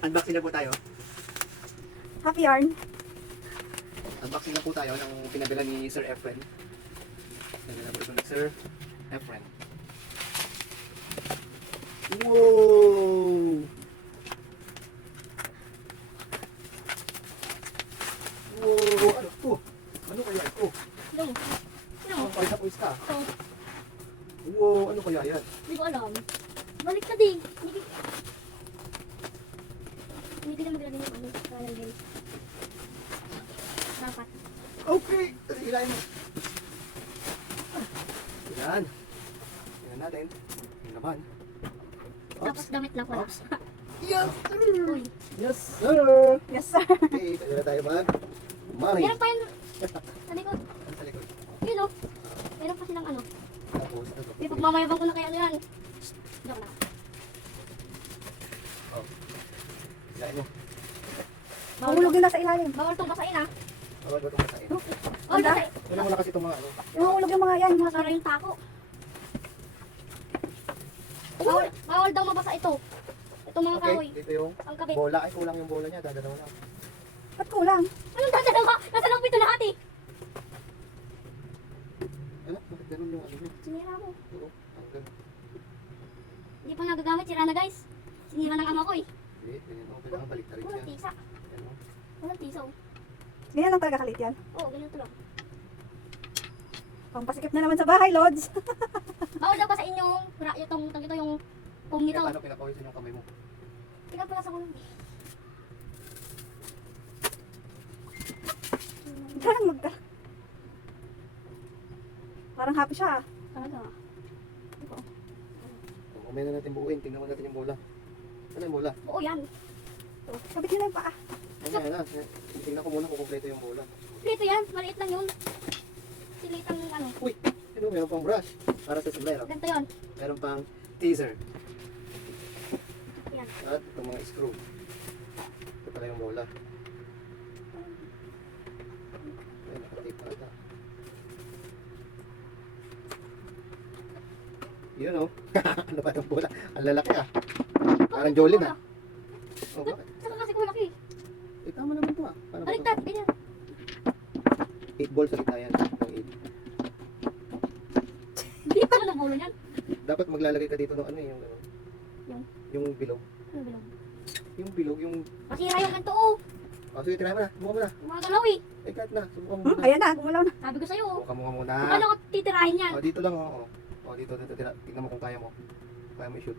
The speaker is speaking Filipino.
Unboxing na po tayo. Happy yarn. Unboxing na po tayo ng pinabila ni Sir Efren. Pinabila po ito ni Sir Efren. Wow! Wow! Ano to? Ano kaya ito? Dong. Sino? Ang pala po isa. Ito. Wow! Ano kaya yan? Hindi ko alam. Balik ka din. Hindi ko na maglagay ng ano. Lalagay. Dapat. Okay! Tari, hilahin mo. Yan. Yan natin. Yan naman. Tapos damit lang pala. Oops. Yes, sir! Uy. Yes, sir! Yes, sir. Okay, pwede na tayo mag-mari. Meron pa yun. Sa likod. Sa likod. Yun o. Meron pa silang ano. Tapos, ito. May pagmamayabang ko na kaya ano yan. Joke lang. Oh. Hilahin mo. Mahulog yun nasa ilalim. Bawal tong basahin ha. Bawal ba itong masain? Bawal basahin. Wala mo na kasi itong mga ano. Mahulog yung mga yan. Masara yung tako. Bawal daw mabasa ito. Itong mga kahoy. Okay, dito yung Ang kabit. bola. Ay, kulang yung bola niya. Dadalaw na. Ba't kulang? Anong dadalawa? Nasa lang ito lahat eh. Ano? Bakit ganun yung ano niya? Sinira mo. Oo, hanggang. Hindi pa nagagamit. Sira na guys. Sinira ng ama ko eh. Hindi, ganyan ako. Kailangan balik na rin Walang siya. tisa. Yan, oh. Walang tisa oh. Ganyan lang talaga kalit yan. Oo, ganito lang. Pampasikip na naman sa bahay, Lods. Bawal daw basahin yung ito yung kung Eh, nito. paano pinapawisan yung kamay mo? Pinapala sa kulong. Parang Parang happy siya ah. Talaga. Kumaya na natin buuin. Tingnan mo natin yung bola. Ano yung bola? Oo yan. Kabit niya na yung paa. Ayan na. Tingnan ko muna kung kumpleto yung bola. Dito yan. Maliit lang yun. Siliit ang ano. Uy! Ano? Meron pang brush. Para sa sombrero. Ganito yun. Meron pang teaser. Yan. At itong mga screw. Ito pala yung bola. Ay, nakatape pa ata. Yun o. Ano ba itong bola? Ang lalaki ah. Parang Jolene ah. Oh, bakit? Saka kasi kulaki. Eh, tama naman ito ah. Paano ba ito? Baliktad. Ganyan. 8 balls sa gitna yan. Yung 8. Hindi pa na bulo yan. Dapat maglalagay ka dito ng ano yung Yung? yung bilog. Ano bilog? Yung bilog, yung... Masira yung ganito oh. Oh, sige, try mo na. Buka mo na. Yung mga galaw eh. Eh, kahit na. Subukan mo Hmm, muna. ayan na, gumalaw na. Sabi ko sa'yo oh. Buka mo muna. Paano ko titirahin yan? Oh, dito lang, oh. Oh, dito. Tingnan mo kung kaya mo. Kaya mo i-shoot.